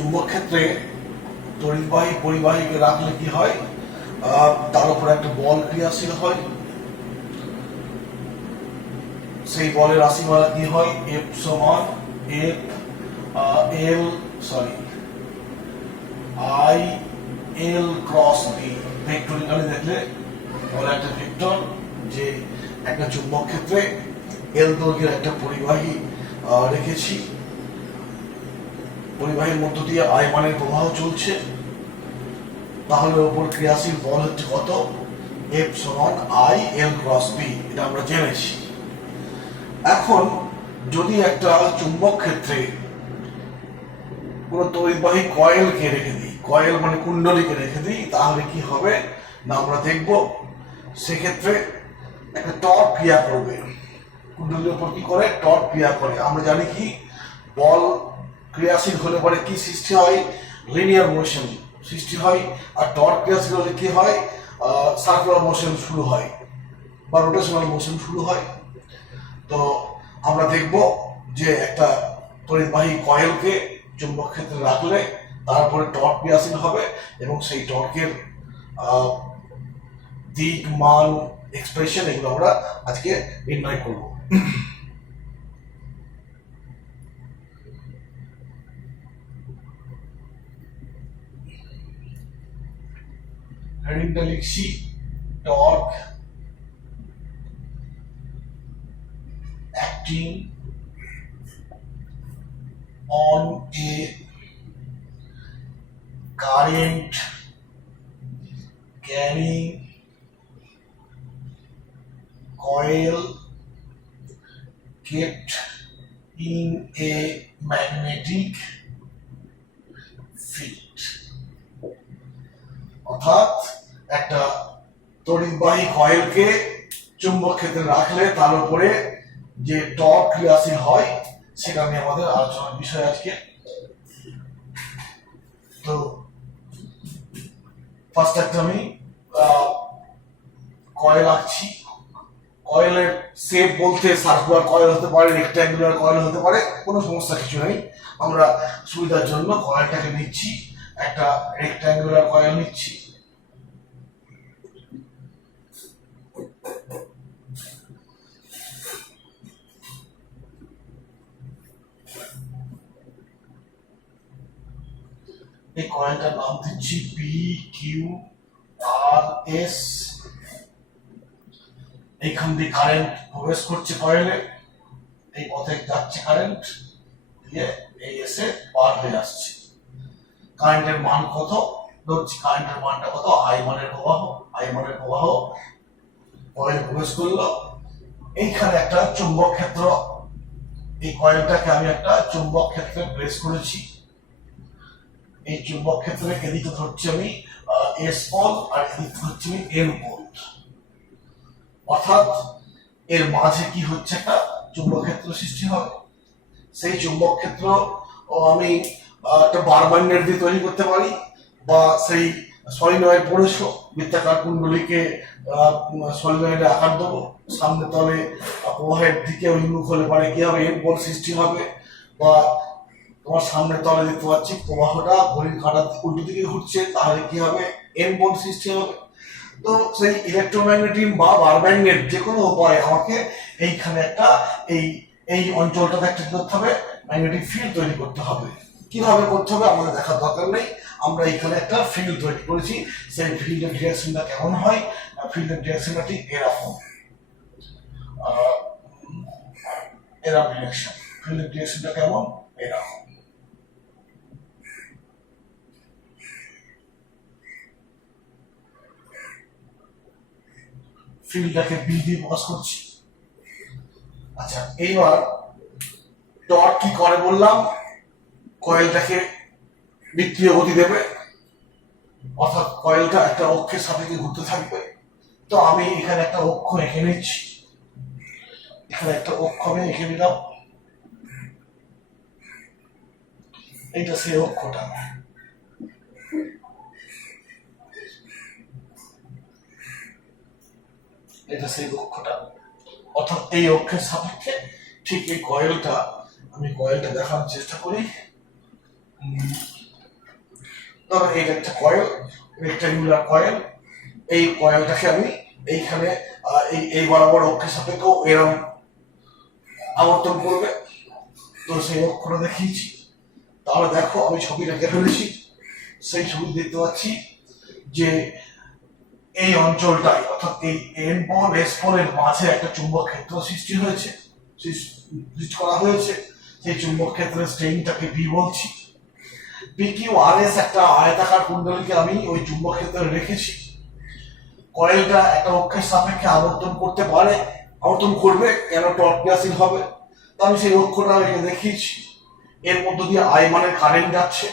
চুম্বক ক্ষেত্রে তড়িৎবাহী পরিবাহীকে রাখলে কি হয়, তার উপর একটা বল ক্রিয়াশীল হয়। সেই বলের রাশিমালা কি হয়, এফ সমান F L I L cross B. Vectorically দেখলে বলে একটা ভেক্টর যে একটা চুম্বক ক্ষেত্রে এল দৈর্ঘ্যের একটা পরিবাহী রেখেছি, পরিবাহীর মধ্য দিয়ে আই মানের প্রবাহ চলছে, তাহলে ওপর ক্রিয়াশীল বল হচ্ছে কত, এফ সমান আই এল ক্রস বি। এটা আমরা জেনেছি। এখন যদি একটা চুম্বক ক্ষেত্রে কোনো তড়িৎবাহী কয়েলকে রেখে দিই, কয়েল মানে কুণ্ডলীকে রেখে দিই, তাহলে কি হবে না আমরা দেখব সেক্ষেত্রে একটা টর্ক ক্রিয়া করবে। কুণ্ডলীর উপর কি করে, টর্ক ক্রিয়া করে। আমরা জানি কি বল ক্রিয়াশীল হলে পরে কি সৃষ্টি হয়, লিনিয়ার মোশন সৃষ্টি হয়, আর টর্ক ক্রিয়াশীল হলে কি হয়, সার্কুলার মোশন শুরু হয় বা রোটেশনাল মোশন শুরু হয়। তো আমরা দেখব যে একটা তড়িৎবাহী কয়েলকে চুম্বক ক্ষেত্রে রাখলে তারপরে টর্ক ক্রিয়াশীল হবে এবং সেই টর্কের দিক, মান, এক্সপ্রেশন এগুলো আমরা আজকে নির্ণয় করব। হেডিংটা লিখছি torque acting on a current carrying coil kept in a magnetic field। অর্থাৎ একটা তড়িৎবাহী কয়েলকে চুম্বক ক্ষেত্রে রাখলে তার উপরে যে টর্ক ক্রিয়াশীল হয় সেটা নিয়ে আমাদের আলোচনার বিষয় আজকে। তো ফার্স্ট একটা আমি কয়েল আঁকছি। কয়েলের শেপ বলতে সার্কুলার কয়েল হতে পারে, রেক্ট্যাঙ্গুলার কয়েল হতে পারে, কোনো সমস্যা কিছু নেই। আমরা সুবিধার জন্য কয়েলটাকে নিচ্ছি, একটা রেক্ট্যাঙ্গুলার কয়েল নিচ্ছি। এই কয়েলটার নাম দিচ্ছি পি কিউ আর এস। এইখান দিয়ে কারেন্ট প্রবেশ করছে কয়েলে, এই পথে যাচ্ছে কারেন্ট, দিয়ে এই এসে পার হয়ে আসছে। কারেন্টের মান কত ধরছি, কারেন্টের মানটা কত, আই মানের প্রবাহ কয়েলে প্রবেশ করলো। এইখানে একটা চুম্বক ক্ষেত্র, এই কয়েলটাকে আমি একটা চুম্বক ক্ষেত্রে প্লেস করেছি। এই চুম্বক ক্ষেত্রে এদিকে ধরছি আমি এস পোল আর এদিকে ধরছি আমি এন পোল। অর্থাৎ এর মাঝে কি হচ্ছে, একটা চুম্বক ক্ষেত্র সৃষ্টি হবে। সেই চুম্বক ক্ষেত্র আমি একটা বার ম্যাগনেট দিয়ে তৈরি করতে পারি, বা সেই সলিনয়েড পড়েছো, বৃত্তাকার কুণ্ডলীকে সলিনয়েডে আকার দেবো, সামনে তলে প্রবাহের দিকে উন্মুখ হলে পরে কি হবে, এন পোল সৃষ্টি হবে। বা তোমার সামনে তলে দেখতে পাচ্ছি প্রবাহটা ঘড়ির কাঁটার উল্টো দিকে ঘুরছে, তাহলে কি হবে, এন পোল সৃষ্টি হবে। তো সেই ইলেকট্রোম্যাগনেটিক বা বার ম্যাগনেট যে কোনো উপায়ে আমাকে এইখানে একটা এই অঞ্চলটাতে একটা কি করতে হবে, ম্যাগনেটিক ফিল্ড তৈরি করতে হবে। কিভাবে করতে হবে আমাদের দেখার দরকার নেই, আমরা এখানে একটা ফিল্ড তৈরি করেছি। সেই ফিল্ডের ডিরেকশনটা কেমন হয়, ফিল্ডের ডিরেকশনটা ঠিক এরকম, ডিরেকশন। ফিল্ডের ডিরেকশনটা কেমন, এরকম। ফিল্ডটাকে বি দিয়ে প্রকাশ করছি। আচ্ছা, এইবার টর্ক কি করে বললাম, কয়েলটাকে বিক্রিয় গতি দেবে, অর্থাৎ কয়েলটা একটা অক্ষের সাপেক্ষে ঘুরতে থাকবে। তো আমি এখানে একটা অক্ষ এঁকে নিচ্ছি, এখানে একটা অক্ষ আমি এঁকে নিলাম, এইটা সেই অক্ষটা। এটা সেই অক্ষটা, অর্থাৎ এই অক্ষের সাপেক্ষে ঠিক এই কয়েলটা, আমি কয়েলটা দেখানোর চেষ্টা করি। ধরো এটা একটা কয়েল, রেক্টাঙ্গুলার কয়েল। এই কয়েলটাকে আমি এইখানে এই বরাবর অক্ষের সাপেক্ষে এরকম আবর্তন করবে। তো সেই অক্ষটা দেখিয়েছি। তাহলে দেখো আমি ছবিটা এঁকে ফেলেছি। সেই ছবি দেখতে পাচ্ছি যে এই অঞ্চলটাই অর্থাৎ এই এন বল এস বলের মাঝে একটা চুম্বক ক্ষেত্র সৃষ্টি হয়েছে, সৃষ্টি করা হয়েছে। সেই চুম্বক ক্ষেত্রের স্ট্রেইনটাকে বি বলছি। পি কিউ আর এস একটা আয়তাকার কুণ্ডলীকে আমি ওই চুম্বক ক্ষেত্রে রেখেছি। কয়েলটা একটা অক্ষের সাপেক্ষে আবর্তন করতে পারে, আবর্তন করবে, কেন টর্ক ক্রিয়াশীল হবে। তো আমি সেই অক্ষটা এখানে দেখিয়েছি। এর মধ্য দিয়ে আই মানের কারেন্ট যাচ্ছে,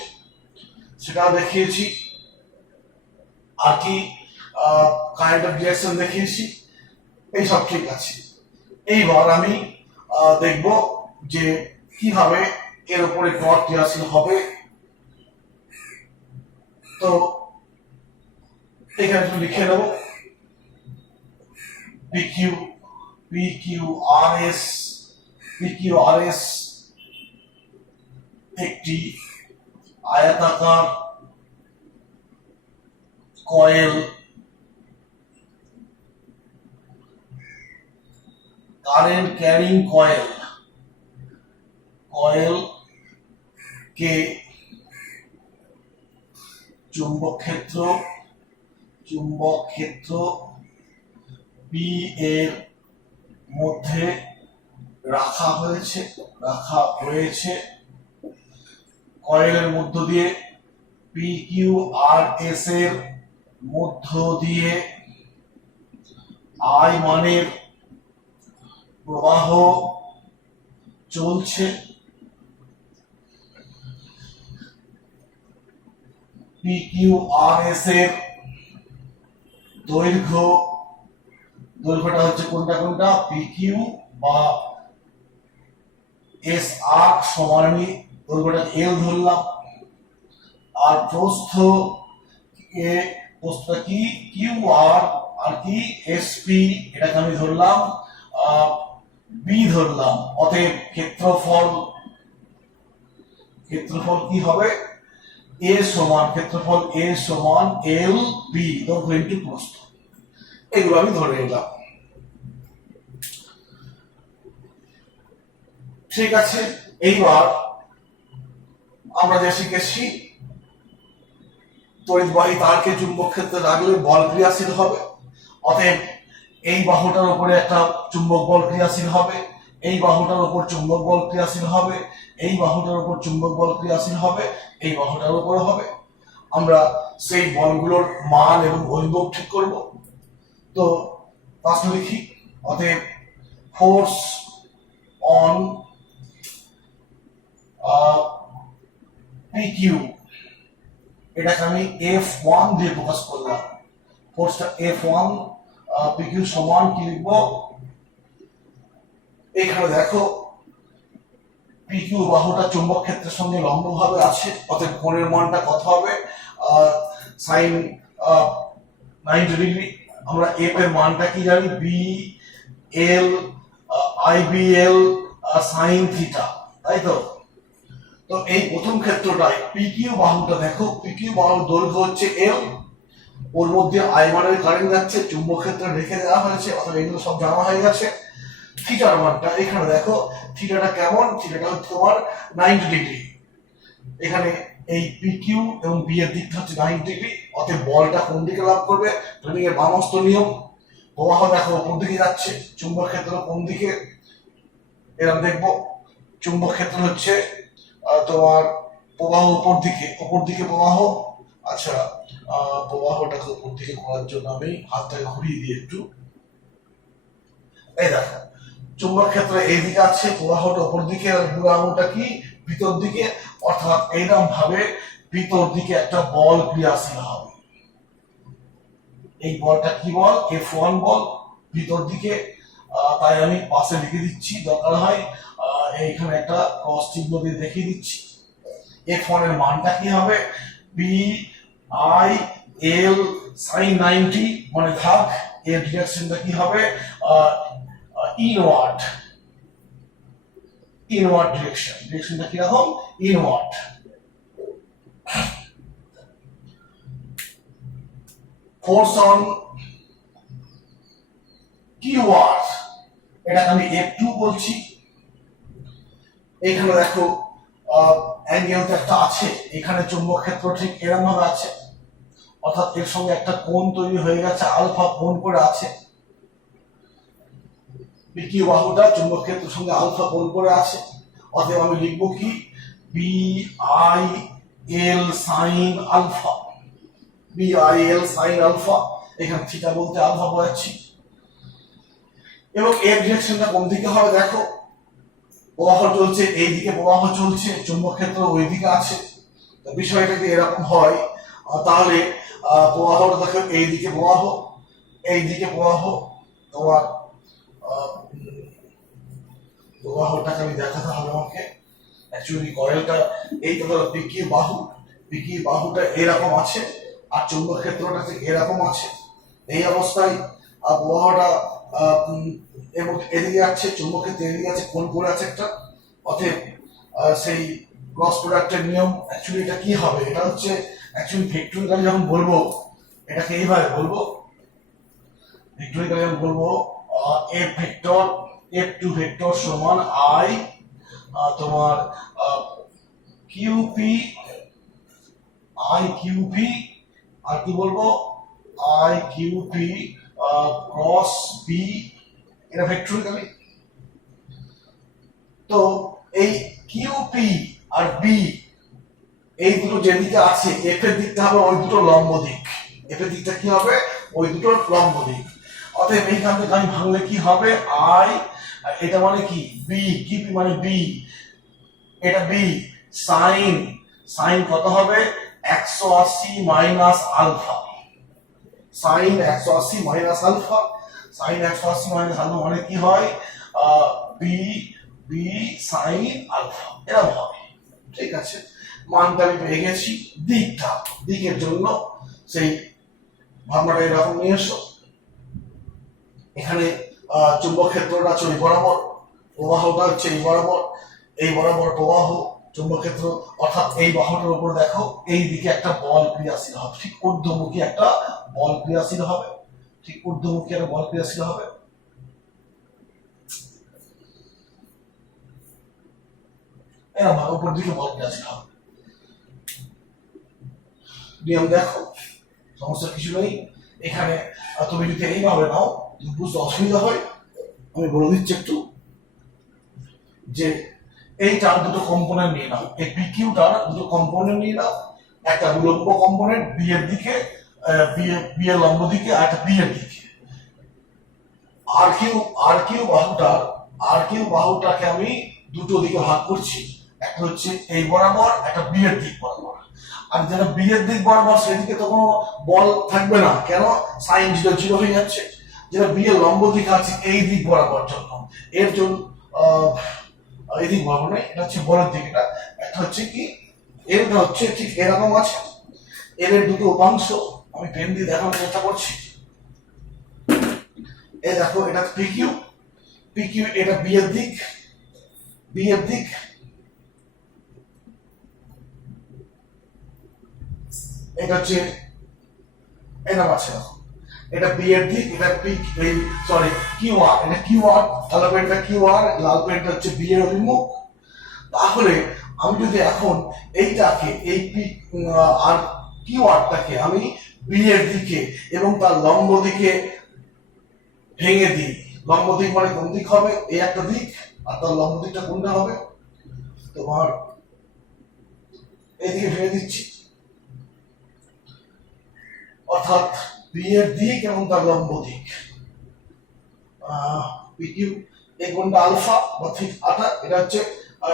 সেটাও দেখিয়েছি। আর কি কারেন্ট অফ ডিরেকশন দেখিয়েছি। এইসব ঠিক আছে। এইবার আমি দেখব যে কিভাবে এর উপরে টর্ক ক্রিয়াশীল হবে। তো এখানে একটু লিখে নেব PQRS একটি আয়তাকার কয়েল, কারেন্ট ক্যারিং কয়েল কে চুম্বক ক্ষেত্র বি এর মধ্যে রাখা হয়েছে। কয়েলের মধ্য দিয়ে PQRS এর মধ্য দিয়ে আই মানের প্রবাহ চলছে। PQRS এর দৈর্ঘ্যটা হচ্ছে কোনটা PQ বা SR সমান, আমি দৈর্ঘ্যটা L ধরলাম। আর প্রস্থটা কি QR, আর কি SP, এটাকে আমি ধরলাম B ধরলাম। অতএব ক্ষেত্রফল কি হবে ক্ষেত্রফল A সমান LB, দৈর্ঘ্য ইনটু প্রস্থ। এগুলো আমি ধরে নিলাম। ঠিক আছে। এইবার আমরা যে শিখেছি তড়িৎবাহী তারকে চুম্বক ক্ষেত্রে রাখলে বল ক্রিয়াশীল হবে। অতএব এই বাহুটার উপরে একটা চুম্বক বল ক্রিয়াশীল হবে, এই বাহুটার উপর চুম্বক বল ক্রিয়াশীল হবে, এই বাহুটার উপর চুম্বক বল ক্রিয়াশীল হবে, এই বাহুটার উপর হবে। আমরা সেই বলগুলোর মান এবং ভৈর্ঘ্য ঠিক করব। তো প্রশ্ন লিখি। অতএব ফোর্স অন PQ, এটাকে আমি F1 দিয়ে প্রকাশ করলাম। ফোর্সটা F1, PQ সমান কি লিখব, এখানে দেখো PQ বাহুটা চুম্বক ক্ষেত্রের সঙ্গে লম্বভাবে আছে। অতএব কোণের মানটা কত হবে, sin 90 ডিগ্রি। আমরা F এর মানটা কি জানি, BL IBL sin থিটা, তাই তো। তো এই প্রথম ক্ষেত্রটায় PQ বাহুটা দেখো, PQ বাহুর দৈর্ঘ্য হচ্ছে L, ওর মধ্যে আই মানের কারেন্ট যাচ্ছে, চুম্বক ক্ষেত্রে রেখে দেওয়া হয়েছে। অর্থাৎ এগুলো সব জানা হয়ে গেছে। থিটার মানটা এখানে দেখো, থিটাটা কেমন, থিটাটা হচ্ছে তোমার 90 ডিগ্রি। এখানে এই PQ এবং B এর দিকটা হচ্ছে 90 ডিগ্রি। অতএব বলটা কোন দিকে লাভ করবে, ট্রেনিং এর বামস্ত নিয়ম। প্রবাহ দেখো উপর দিকে যাচ্ছে, চুম্বক ক্ষেত্র কোন দিকে, এরকম দেখবো। চুম্বক ক্ষেত্র হচ্ছে তোমার প্রবাহ উপর দিকে প্রবাহ। আচ্ছা, প্রবাহটাকে উপর দিকে করার জন্য আমি হাতটাকে ঘুরিয়ে দিই একটু। এই দেখো চুম্বক ক্ষেত্র এইদিকে আছে, প্রবাহটা উপর দিকে, আর বুড়ো আঙুলটা কি ভিতর দিকে। অর্থাৎ এইরকম ভাবে ভিতর দিকে একটা বল ক্রিয়াশীল হবে। এই বলটা কি বল, F1 বল, ভিতর দিকে। তাই আমি পাশে লিখে দিচ্ছি, দরকার হয় এইখানে একটা ক্রস চিহ্ন দিয়ে দেখিয়ে দিচ্ছি। F1 এর মানটা কি হবে, BIL sin 90, মানে থাক। এর ডিরেকশনটা কি হবে, ইনওয়ার্ড ডিরেকশনটা কি রকম, inward. Force on Q R, এটাকে আমি F2 বলছি। এখানে দেখো অ্যাঙ্গেল তো একটা আছে, এখানে চুম্বক ক্ষেত্র ঠিক এরকম ভাবে আছে, অর্থাৎ এর সঙ্গে একটা কোণ তৈরি হয়ে গেছে, আলফা কোণ করে আছে। পিকিউ বাহুটা চুম্বক ক্ষেত্রের সঙ্গে আলফা কোণ করে আছে, অতএব আমি লিখবো কি B I L sine alpha, B I L sine alpha, এখানে থিটা বলতে আলফা বোঝাচ্ছি। এবং এর ডিরেকশনটা কোন দিকে হবে দেখো, প্রবাহ চলছে এইদিকে, প্রবাহ চলছে, চুম্বক ক্ষেত্র ওইদিকে আছে। বিষয়টা যদি এরকম হয় তাহলে প্রবাহটা দেখো এইদিকে প্রবাহ, এইদিকে প্রবাহ, তোমার প্রবাহটাকে আমি দেখাতে হবে আমাকে। অ্যাকচুয়ালি কয়েলটা এইটা ধরো পিকিউ বাহু, পিকিউ বাহুটা এরকম আছে আর চুম্বক ক্ষেত্রটা ঠিক এরকম আছে। এই অবস্থায় প্রবাহটা এবং এদিকে যাচ্ছে, চুম্বক ক্ষেত্র এদিকে আছে, কোণ করে আছে একটা, অতএব সেই ক্রস প্রোডাক্টের নিয়ম অ্যাকচুয়ালি এটা কি হবে, এটা হচ্ছে অ্যাকচুয়ালি ভেক্টরিক্যালি যখন বলবো এটাকে এইভাবে বলবো, ভেক্টরিক্যালি যখন বলবো এফ ভেক্টর F2 ভেক্টর সমান আই তোমার কিউপি, আই কিউপি আর কি বলবো আই কিউপি ক্রস বি, এটা ভেক্টরিক্যালি। তো এই কিউপি আর বি এই দুটো যেদিকে আছে, এফ এর দিকটা হবে ওই দুটো লম্ব দিক, এফ এর দিকটা কি হবে ওই দুটো লম্ব দিক। অতএব এইখান থেকে আমি ভাঙলে কি হবে আই, এটা মানে কি বি, কিউপি মানে বি, এটা বি সাইন, সাইন কত হবে 180 minus alpha, sine 180 minus alpha, sine 180 minus alpha মানে কি হয় বি, বি সাইন আলফা এরকম হবে। ঠিক আছে, মানটা আমি পেয়ে গেছি। দিকটা, দিকের জন্য সেই ভাবনাটা এরকম নিয়ে এসো। এখানে চুম্বক ক্ষেত্রটা আছে ওই বরাবর, প্রবাহটা হচ্ছে এই বরাবর, এই বরাবর প্রবাহ চুম্বক ক্ষেত্র, অর্থাৎ এই বাহুটার উপর দেখো এই দিকে একটা বল ক্রিয়াশীল হবে, ঠিক ঊর্ধ্বমুখী একটা বল ক্রিয়াশীল হবে, ঠিক ঊর্ধ্বমুখী একটা বল ক্রিয়াশীল হবে। এরকম উপর দিকে বল ক্রিয়াশীল হবে। নিয়ম দেখো, সমস্যা কিছু নেই এখানে। তুমি যদি এইভাবে নাও বুঝতে অসুবিধা হয়, আমি বলে দিচ্ছি একটু যে এইটার দুটো কম্পোনেন্ট নিয়ে নাও, এই পিকিউটার দুটো কম্পোনেন্ট নিয়ে নাও, একটা উলম্ব কম্পোনেন্ট বি এর দিকে, বি এর লম্ব দিকে, আর একটা বি এর দিকে। আর কিউ বাহুটার, আর কিউ বাহুটাকে আমি দুটো দিকে ভাগ করছি, একটা হচ্ছে এই বরাবর, একটা বি এর দিক বরাবর। আর যেটা বি এর দিক বরাবর সেদিকে তো কোনো বল থাকবে না, কেন সাইন 0 0 হয়ে যাচ্ছে। যেটা বি এর লম্ব দিক আছে এই দিক বরাবর জন্য, এর জন্য এই দিক বরাবর নয়, এটা হচ্ছে বলের দিক, এটা একটা হচ্ছে কি এরটা হচ্ছে ঠিক এরকম আছে। এর দুটো উপাংশ আমি পেন দিয়ে দেখানোর চেষ্টা করছি। এই দেখো এটা পিকিউ, পিকিউ এটা বি এর দিক, বি এর দিক, এটা হচ্ছে এরকম আছে, এটা বি এর দিক, এটা পি, সরি কিউ আর, এটা কিউ আর, কালো পেনটা কিউ আর, লাল পেনটা হচ্ছে বি এর অভিমুখ। তাহলে আমি যদি এখন এইটাকে এই পি আর কিউ আরটাকে আমি বি এর দিকে এবং তার লম্ব দিকে ভেঙে দিই, লম্ব দিক মানে কোন দিক হবে এই একটা দিক, আর তার লম্ব দিকটা কোনটা হবে তোমার এইদিকে ভেঙে দিচ্ছি, অর্থাৎ বি এর দিক এবং তার লম্ব দিক। পিকিউ এই কোণটা আলফা বা ঠিক আটা, এটা হচ্ছে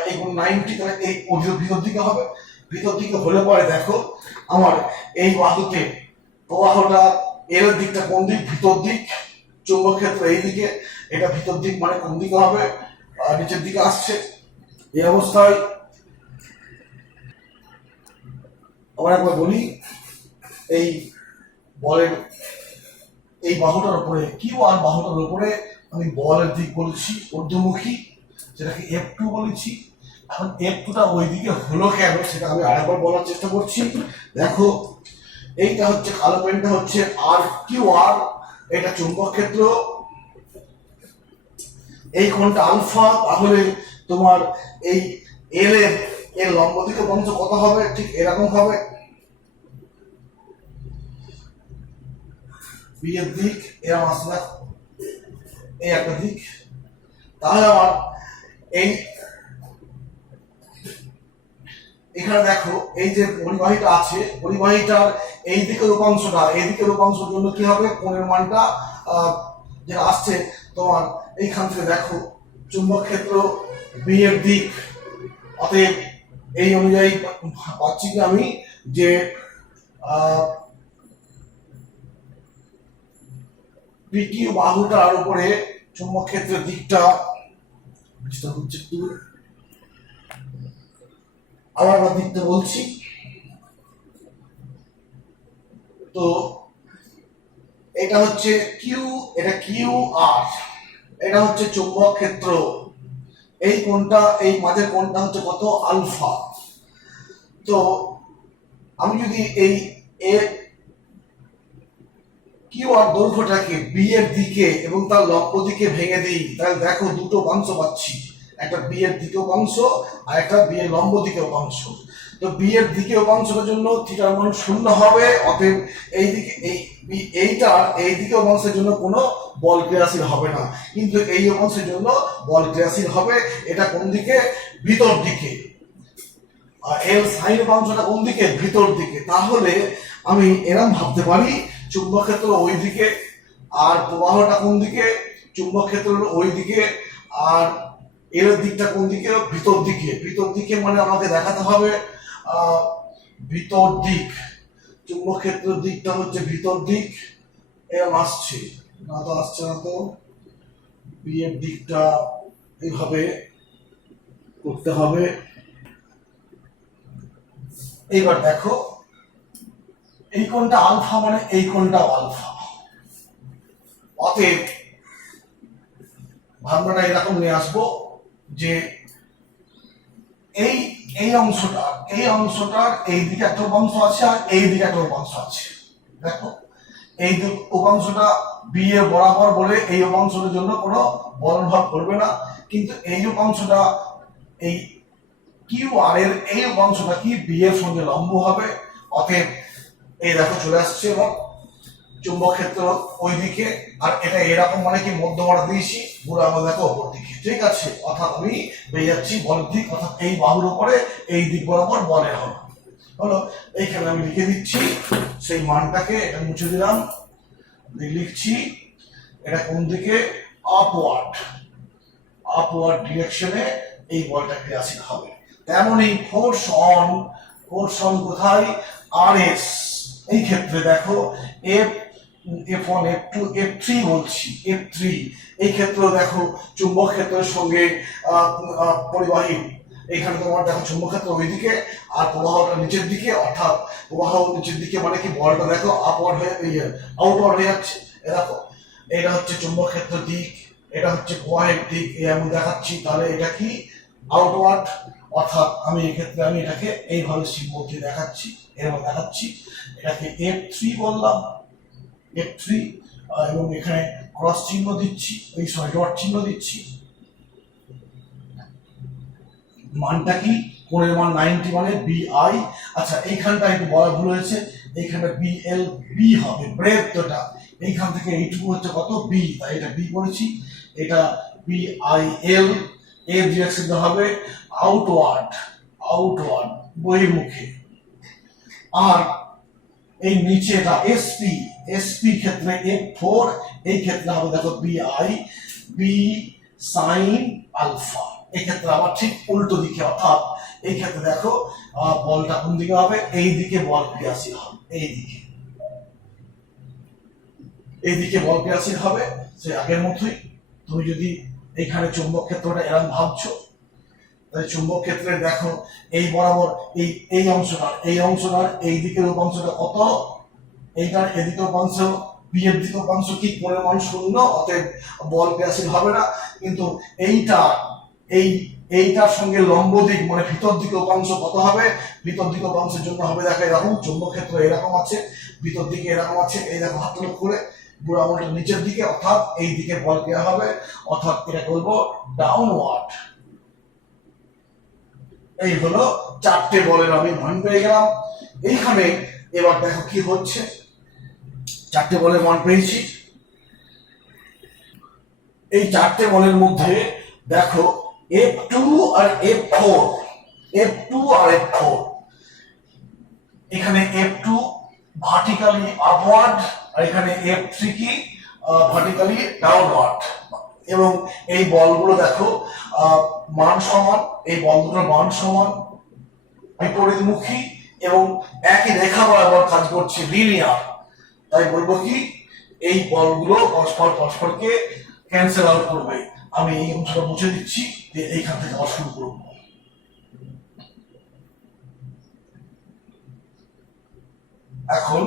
এই কোণ 90, তাহলে এই ভিতর দিকে হবে। ভিতর দিকে হলে পরে দেখো আমার এই বাহুতে প্রবাহটা এর দিকটা কোন দিক, ভিতর দিক, চুম্বক ক্ষেত্র এই দিকে, এটা ভিতর দিক মানে কোন দিকে হবে নিচের দিকে আসছে। এই অবস্থায় আবার একবার বলি, এই বলের এই বাহুটার উপরে কিউ আর বাহুটার উপরে আমি বলের দিক বলেছি ঊর্ধ্বমুখী, যেটাকে F2 বলেছি। এখন F2টা ওইদিকে হলো কেন সেটা আমি আরেকবার বলার চেষ্টা করছি। দেখো এইটা হচ্ছে কালো পেনটা হচ্ছে আর কিউ আর, এটা চুম্বক ক্ষেত্র, এই কোণটা আলফা। তাহলে তোমার এই এল এর লম্ব দিক উপাংশ কত হবে? ঠিক এরকম হবে, বি এর দিক এরকম আসবে, এই একটা দিক। তাহলে আমার এই এখানে দেখো এই যে পরিবাহীটা আছে, পরিবাহীটার এই দিকের উপাংশটা, এই দিকের উপাংশের জন্য কি হবে? কোণের মানটা যেটা আসছে তোমার এইখান থেকে দেখো চুম্বক ক্ষেত্র বি এর দিক, অতএব এই অনুযায়ী পাচ্ছি কি আমি যে পিকিউ বাহুটার উপরে চুম্বক ক্ষেত্রের দিকটা হচ্ছে, আবার দিকটা বলছি। তো এটা হচ্ছে কিউ, এটা কিউ আর, এটা হচ্ছে চুম্বক ক্ষেত্র, এই কোণটা, এই মাঝের কোণটা হচ্ছে কত? আলফা। তো আমি যদি এই এ কিউ আর দৈর্ঘ্যটাকে বি এর দিকে এবং তার লম্ব দিকে ভেঙে দিই, তাহলে দেখো দুটো উপাংশ পাচ্ছি, একটা বি এর দিকে উপাংশ আর একটা বি এর লম্ব দিকে উপাংশ। তো বি এর দিকে উপাংশের জন্য থিটার মান 0 হবে, অতএব এই দিকে এই দিকে উপাংশের জন্য কোনো বল ক্রিয়াশীল হবে না, কিন্তু এই উপাংশের জন্য বল ক্রিয়াশীল হবে। এটা কোন দিকে? ভিতর দিকে। আর এর সাইন উপাংশটা কোন দিকে? ভিতর দিকে। তাহলে আমি এরকম ভাবতে পারি চুম্বক ক্ষেত্র ওই দিকে, আর প্রবাহটা কোন দিকে? চুম্বক ক্ষেত্রের ওই দিকে, আর এর দিকটা কোন দিকে? ভিতর দিকে। ভিতর দিকে মানে আমাকে দেখাতে হবে ভিতর দিক, চুম্বক ক্ষেত্রের দিকটা হচ্ছে ভিতর দিক, এরকম আসছে না, তো আসছে না, তো বি এর দিকটা এইভাবে করতে হবে। এইবার দেখো এই কোণটা আলফা মানে এই কোণটাও আলফা, অতএব ভাবনাটা এরকম নিয়ে আসবো যে এই এই অংশটার এই দিকে একটা উপাংশ আছে আর এই দিকে একটা উপাংশ আছে। দেখো এই উপাংশটা বি এর বরাবর বলে এই উপাংশটার জন্য কোনো বল প্রভাব করবে না, কিন্তু এই উপাংশটা এই কিউ আর এর এই উপাংশটা কি? বি এর সঙ্গে লম্ব হবে, অতএব এই দেখো চলে আসছে এবং চুম্বক ক্ষেত্র ওই দিকে, আর এটা এরকম মানে কি মধ্যমাটা দিয়েছি, পুরো আমরা দেখো ওপর দিকে, ঠিক আছে। অর্থাৎ আমি পেয়ে যাচ্ছি বলের দিক, অর্থাৎ এই বাহুর উপরে এই দিক বরাবর বলের হবে। হলো, এইখানে আমি লিখে দিচ্ছি সেই মানটাকে, এটা মুছে দিলাম, লিখছি এটা কোন দিকে? আপওয়ার্ড ডিরেকশনে এই বলটা ক্রিয়াশীল হবে। তেমনই ফোর্স অন কোথায়? আর এস, এই ক্ষেত্রে দেখো F1 F2 F3 বলছি, F3 এই ক্ষেত্রে দেখো চুম্বক ক্ষেত্রের সঙ্গে পরিবাহী, এখানে তোমার দেখো চুম্বক ক্ষেত্র ওইদিকে আর প্রবাহটা নিচের দিকে, অর্থাৎ প্রবাহ নিচের দিকে মানে কি বলটা দেখো আপওয়ার্ড হয়ে আউটওয়ার্ড হয়ে যাচ্ছে। দেখো এটা হচ্ছে চুম্বক ক্ষেত্র দিক, এটা হচ্ছে প্রবাহের দিক, আমি দেখাচ্ছি। তাহলে এটা কি? আউটওয়ার্ড। অর্থাৎ আমি এক্ষেত্রে আমি এটাকে এইভাবে সিম্বল দিয়ে দেখাচ্ছি, এরকম দেখাচ্ছি, এটাকে F3 বললাম, F3, এবং এখানে ক্রস চিহ্ন দিচ্ছি, এই ডট চিহ্ন দিচ্ছি। মানটা কি? কোণের মান 90 মানে BI। আচ্ছা এইখানটা একটু বলা ভুল হয়েছে, এইখানটা BLB হবে, ব্রেডটা এইখান থেকে এইটুকু হচ্ছে কত? B, তাই এটা B করেছি। এটা BIL, এর ডিরেকশন হবে আউটওয়ার্ড বহির্মুখে। আর এই নিচেটা এসপি ক্ষেত্রে F4, এই ক্ষেত্রে হবে দেখো বি সাইন আলফা। এই ক্ষেত্রে আবার ঠিক উল্টো দিকে, অর্থাৎ এই ক্ষেত্রে দেখো বলটা কোন দিকে হবে? এই দিকে বল ক্রিয়াশীল হবে, এই দিকে বল ক্রিয়াশীল হবে। সে আগের মতোই, তুমি যদি এইখানে চুম্বক ক্ষেত্রটা এরকম ভাবছো, তাহলে চুম্বক ক্ষেত্রে দেখো এই বরাবর এই অংশটার এই দিকের উপাংশটা কত? এইটার এদিকে উপাংশ, বি এর দিকে উপাংশ কি? কোণের মান 0, অতএব বল ক্রিয়াশীল হবে না। কিন্তু এই এইটার সঙ্গে লম্ব দিক মানে ভিতর দিকে উপাংশ কত হবে? ভিতর দিকে উপাংশের জন্য হবে দেখো এরকম, চুম্বক ক্ষেত্র এরকম আছে, ভিতর দিকে এরকম আছে, এই দেখো হাত তুলে করে বুড়ো আঙুলটা নিচের দিকে, অর্থাৎ এই দিকে বল দেওয়া হবে, অর্থাৎ এটা বলবো ডাউনওয়ার্ড। এই হলো চারটে বলের আমি মান পেয়ে গেলাম। এইখানে এবার দেখো কি হচ্ছে, চারটে বলের মান পেয়েছি। এই চারটে বলের মধ্যে দেখো F2 আর F4, F2 আর F4, এখানে F2 ভার্টিক্যালি আপওয়ার্ড আর এখানে F3 কি ভার্টিক্যালি ডাউনওয়ার্ড। এবং এই বলগুলো দেখো মান সমান, এই বল দুটোর মান সমান, বিপরীতমুখী এবং একই রেখা বরাবর কাজ করছে, লিনিয়ার। তাই বলবো কি এই বলগুলো পরস্পরকে ক্যান্সেল আউট করবে। আমি এই অংশটা মুছে দিচ্ছি, এইখান থেকে আবার শুরু করব। এখন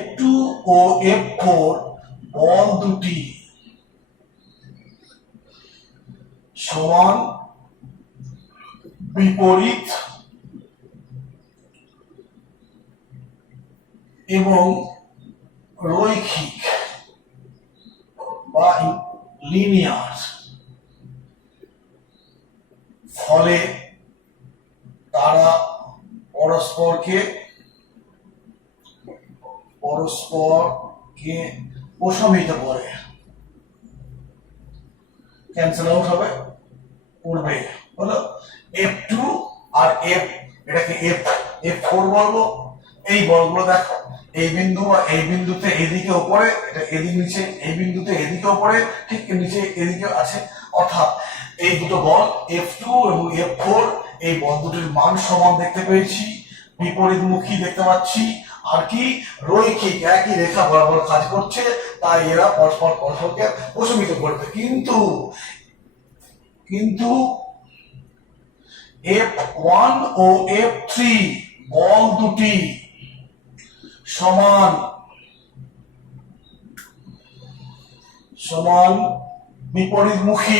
F2 ও F4 বল দুটি সমান বিপরীত এবং রৈখিক বা লিনিয়ার, ফলে তারা পরস্পরকে প্রশমিত করে, ক্যান্সেল আউট হবে, করবে হলো F2 আর এটাকে F4 বলবো। এই বলগুলো দেখো এই বিন্দু বা এই বিন্দুতে এদিকে উপরে, এটা এদিকে নিচে, এই বিন্দুতে এদিকে উপরে, ঠিক নিচে এদিকে আছে, অর্থাৎ এই দুটো বল F2 এবং F4 এই বল দুটির মান সমান দেখতে পেয়েছি, বিপরীতমুখী দেখতে পাচ্ছি, আর কি রৈখিক একই রেখা বরাবর কাজ করছে, তাই এরা পরস্পরকে প্রশমিত করবে। কিন্তু F1 ও F3 বল দুটি সমান বিপরীতমুখী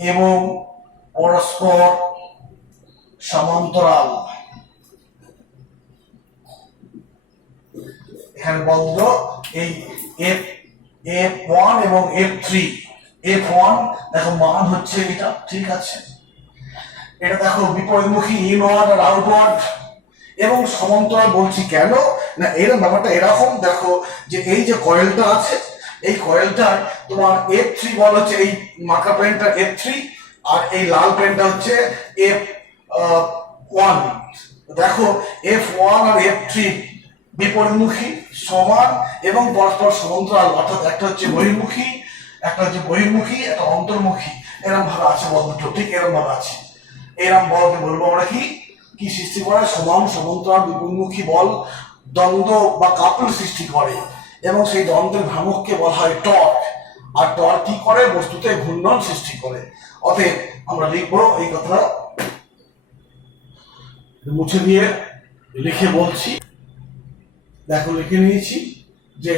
এবং পরস্পর সমান্তরাল। এখানে বলতো এই F1 এবং F3, F1 দেখো মান হচ্ছে এটা, ঠিক আছে, এটা দেখো বিপরীতমুখী ইনওয়ার্ড আর আউটওয়ার্ড এবং সমান্তরাল বলছি কেন না, এরকম ব্যাপারটা এরকম দেখো যে এই যে কয়েলটা আছে, এই কয়েলটার তোমার F3 বল হচ্ছে এই মার্কার পেনটা F3 আর এই লাল পেনটা হচ্ছে F1। দেখো F1 আর F3 বিপরীতমুখী সমান এবং পরস্পর সমান্তরাল, অর্থাৎ একটা হচ্ছে বহির্মুখী, একটা অন্তর্মুখী, এরকম ভাবে আছে বল দুটো, ঠিক এরকম ভাবে আছে। এরকম বলকে বলবো আমরা কি সৃষ্টি করে, সমান্তরাল বিপরীতমুখী বল দ্বন্দ্ব বা কাপল সৃষ্টি করে এবং সেই দ্বন্দ্বের ভ্রামককে বলা হয় টর্ক। আর টর্ক কি করে, বস্তুতে ঘূর্ণন সৃষ্টি করে। অতএব আমরা লিখবো এই কথা, মুছে দিয়ে লিখে বলছি, দেখো লিখে নিয়েছি যে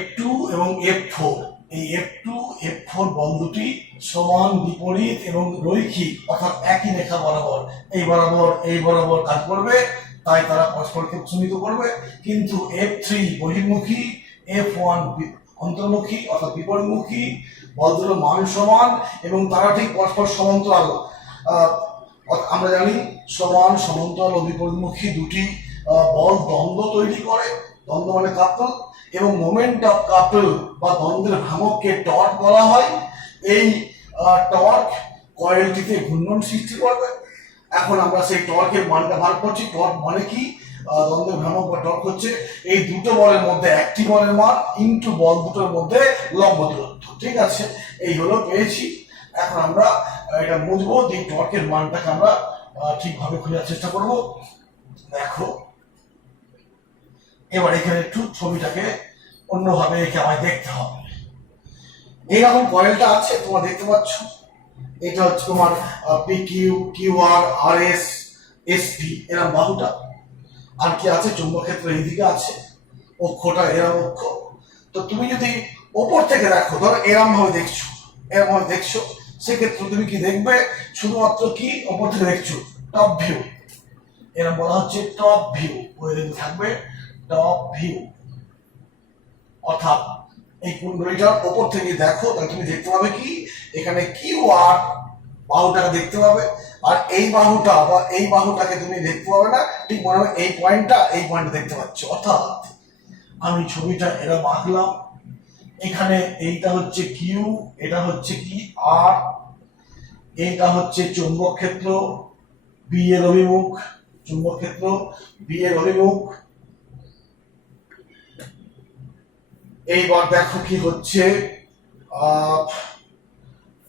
F2 এবং F4, এই F2 F4 বল দুটি সমান বিপরীত এবং রৈখিক, অর্থাৎ একই রেখা বরাবর এই বরাবর কাজ করবে, তাই তারা পরস্পরকে প্রশমিত করবে। কিন্তু F3 বহির্মুখী, F1 অন্তর্মুখী অর্থাৎ বিপরীতমুখী, বল দুটোর মান সমান এবং তারা ঠিক পরস্পর সমান্তরাল। আমরা জানি সমান্তরাল ও বিপরীতমুখী দুটি বল দ্বন্দ্ব তৈরি করে, দ্বন্দ্ব মানে কাপল, এবং মোমেন্ট অফ কাপল বা দ্বন্দ্বের ভ্রামককে টর্ক বলা হয়। এই টর্ক কয়েলটিতে ঘূর্ণন সৃষ্টি করবে। এখন আমরা সেই টর্কের মানটা বার করছি। টর্ক মানে কি, দ্বন্দ্বের ভ্রামক বা টর্ক হচ্ছে এই দুটো বলের মধ্যে একটি বলের মান ইনটু বল দুটোর মধ্যে লম্ব দূরত্ব, ঠিক আছে, এই হলো পেয়েছি। এখন আমরা এটা বুঝবো যে টর্কের মানটাকে আমরা ঠিকভাবে খোঁজার চেষ্টা করব। দেখো এবার এখানে একটু ছবিটাকে অন্যভাবে একে আমায় দেখতে হবে। এইরকম কয়েলটা আছে, তোমরা দেখতে পাচ্ছ, এটা হচ্ছে তোমার PQ, QR, RS, SP এরকম বাহুটা। আর কি আছে, চুম্বক ক্ষেত্র এইদিকে আছে, অক্ষটা এরম অক্ষ। তো তুমি যদি ওপর থেকে দেখো, ধরো এরম ভাবে দেখছো, সেক্ষেত্রে তুমি কি দেখবে, শুধুমাত্র কি ওপর থেকে দেখছো, টপ ভিউ, এরা বলা হচ্ছে টপ ভিউ, থাকবে টপ ভিউ। অর্থাৎ এই কুণ্ডলীটার ওপর থেকে দেখো, তাহলে তুমি দেখতে পাবে কি, এখানে কিউ আর বাহুটাকে দেখতে পাবে, আর এই বাহুটা বা এই বাহুটাকে তুমি দেখতে পাবে না, ঠিক মনে হবে এই পয়েন্টটা দেখতে পাচ্ছ। অর্থাৎ আমি ছবিটা এরা আঁকলাম, এখানে এইটা হচ্ছে কিউ, এটা হচ্ছে কি আর, এইটা হচ্ছে চুম্বক ক্ষেত্র বি এর অভিমুখ, চুম্বক ক্ষেত্র বি এর অভিমুখ। এইবার দেখো কি হচ্ছে,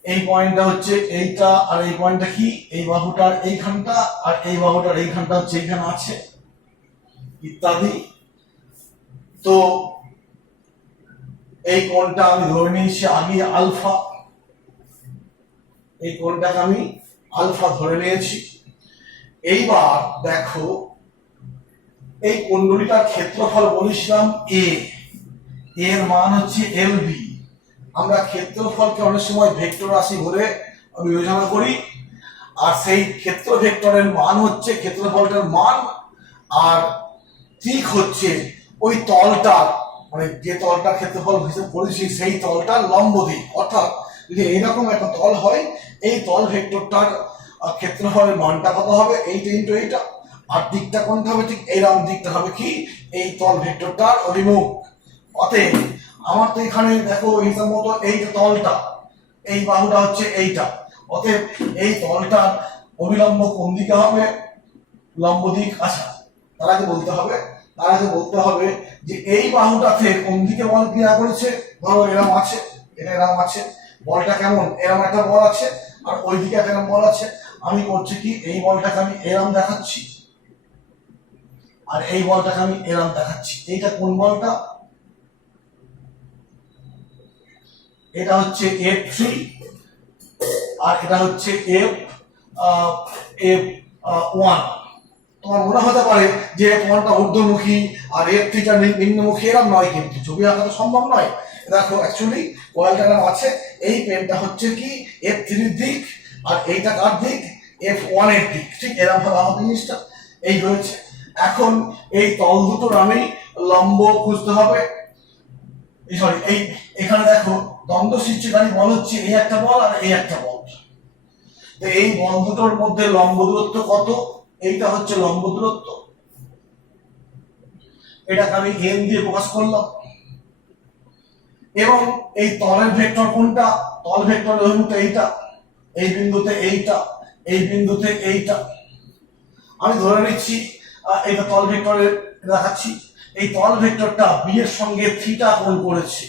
এই পয়েন্টটা হচ্ছে এইটা, আর এই পয়েন্টটা কি, এই বাহুটার এইখানটা, আর এই বাহুটার এইখানটা হচ্ছে এইখানে আছে, ইত্যাদি। তো এই কোণটা আমি ধরে নিয়েছি আগে আলফা, এই কোণটাকে আমি আলফা ধরে নিয়েছি। এইবার দেখো, এই কুণ্ডলীটার ক্ষেত্রফল বলেছিলাম এ, এর মান হচ্ছে এল বি। আমরা ক্ষেত্রফলকে অনেক সময় ভেক্টর রাশি বলে বিবেচনা করি, আর সেই ক্ষেত্র ভেক্টরের মান হচ্ছে ক্ষেত্রফলটার মান, আর ঠিক হচ্ছে ওই তলটার, মানে যে তলটার ক্ষেত্রফল হিসেবে করেছি সেই তলটার লম্ব দিক। অর্থাৎ যদি এইরকম একটা তল হয়, এই তল ভেক্টরটার ক্ষেত্রফলের মানটা কত হবে, এইটা ইন্টু এইটা, আর দিকটা কোনটা হবে, ঠিক এইরকম দিকটা হবে কি এই তল ভেক্টরটার অভিমুখ। অতএব আমার তো এখানে দেখো হিসাব মতো এইটা তলটা, এই বাহুটা হচ্ছে এইটা, অতএব এই তলটার অবিলম্ব কোন দিকে হবে, লম্ব দিক। আচ্ছা, তার আগে বলতে হবে যে এই বাহুটাতে কোন দিকে বল ক্রিয়া করেছে, ধরো এরম আছে, এটা এরম আছে, বলটা কেমন, এরম একটা বল আছে, আর ওই দিকে একটা বল আছে। আমি করছি কি, এই বলটাকে আমি এরম দেখাচ্ছি, আর এই বলটাকে আমি এরম দেখাচ্ছি। এইটা কোন বলটা, এটা হচ্ছে F3, আর এটা হচ্ছে F1। তোমার মনে হতে পারে যে F1টা ঊর্ধ্বমুখী আর F3টা নিম্নমুখী, এরকম নয়, কিন্তু ছবি আঁকা তো সম্ভব নয়। দেখো অ্যাকচুয়ালি কয়েলটা আছে, এই পেনটা হচ্ছে কি F3 এর দিক, আর এইটা কার দিক, F1 এর দিক, ঠিক এরকম ভাবে আমার জিনিসটা এই হয়েছে। এখন এই তল দুটোর আমি লম্ব খুঁজতে হবে, সরি, এই এখানে দেখো দ্বন্দ্ব সৃষ্টিকারী বল হচ্ছে এই একটা বল আর এই একটা বল। তো এই বল দুটোর মধ্যে লম্ব দূরত্ব কত, এইটা হচ্ছে লম্ব দূরত্ব, এটাকে আমি এম দিয়ে প্রকাশ করলাম। এবং এই তলের ভেক্টর কোনটা, তল ভেক্টরের অভিমুখ এইটা, এই বিন্দুতে এইটা, এই বিন্দুতে এইটা। আমি ধরে নিচ্ছি এটা তল ভেক্টরের দেখাচ্ছি, এই তল ভেক্টরটা বি এর সঙ্গে থিটা কোণ করেছে।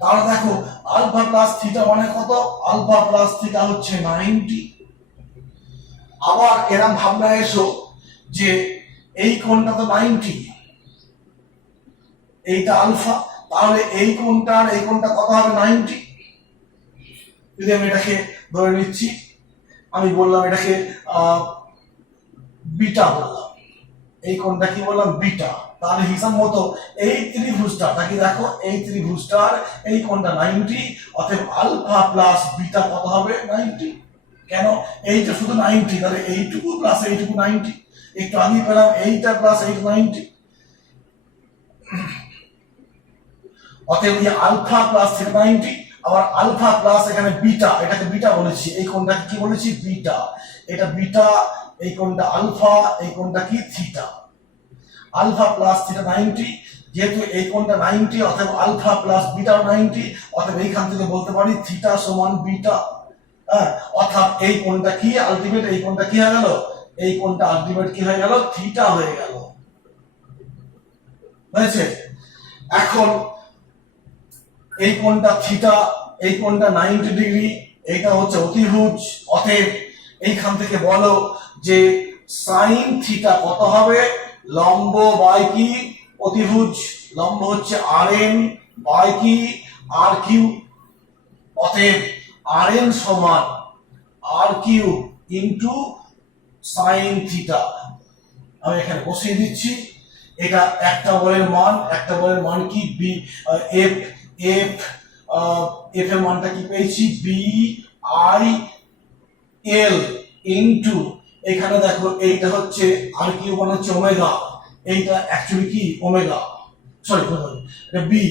তাহলে দেখো আলফা প্লাস থিটা মানে কত, আলফা প্লাস থিটা হচ্ছে 90। আবার এরম ভাবনা এসো যে এই কোণটা তো 90, এইটা আলফা, তাহলে এই কোণটা আর এই কোণটা কত হবে, 90। যদি আমি এটাকে ধরে নিচ্ছি, আমি বললাম এটাকে বিটা বললাম, এই কোণটা কি বললাম, বিটা। তাহলে হিসাব মতো এই ত্রিভুজটা তাকে দেখো, এই ত্রিভুজটার এই কোণটা 90, অতএব আলফা প্লাস বিটা কত হবে, 90। কেন, এইটা শুধু 90, তাহলে এইটুকু প্লাস এইটুকু 90, একটু আগে পেলাম এইটা প্লাস এইটা 90, অতএব এই আলফা প্লাস 90, আবার আলফা প্লাস এখানে বিটা, এটাকে বিটা বলেছি, এই কোণটাকে কি বলেছি, বিটা, এটা বিটা, এই কোণটা আলফা, এই কোণটা কি থিটা, আলফা প্লাস থিটা 90। যেহেতু এই কোণটা 90, অতএব আলফা প্লাস বিটা 90, অতএব এইখান থেকে বলতে পারি থিটা সমান বিটা। হ্যাঁ, অর্থাৎ এই কোণটা কি আলটিমেট, এই কোণটা কি হয়ে গেল, এই কোণটা আলটিমেট কি হয়ে গেল, থিটা হয়ে গেল, বুঝেছে। এখন এই কোণটা থিটা, এই কোণটা 90 ডিগ্রি, এইটা হচ্ছে অতিভুজ, অতএব এইখান থেকে বলো যে সাইন থিটা কত হবে, লম্ব বাই কি অতিভুজ, লম্ব হচ্ছে rn বাই কি r কিউ, অতএব rn সমান r Q into sine theta. আমি এখানে বসিয়ে দিচ্ছি, এটা একটা বলের মান কি বি এফ এফ এফ এর মানটা কি পেয়েছি বি আই এল ইনটু এখানে দেখো এইটা হচ্ছে আর কিউ মানে হচ্ছে ওমেগা, এইটা অ্যাকচুয়ালি কি ওমেগা, সরি এটা বি,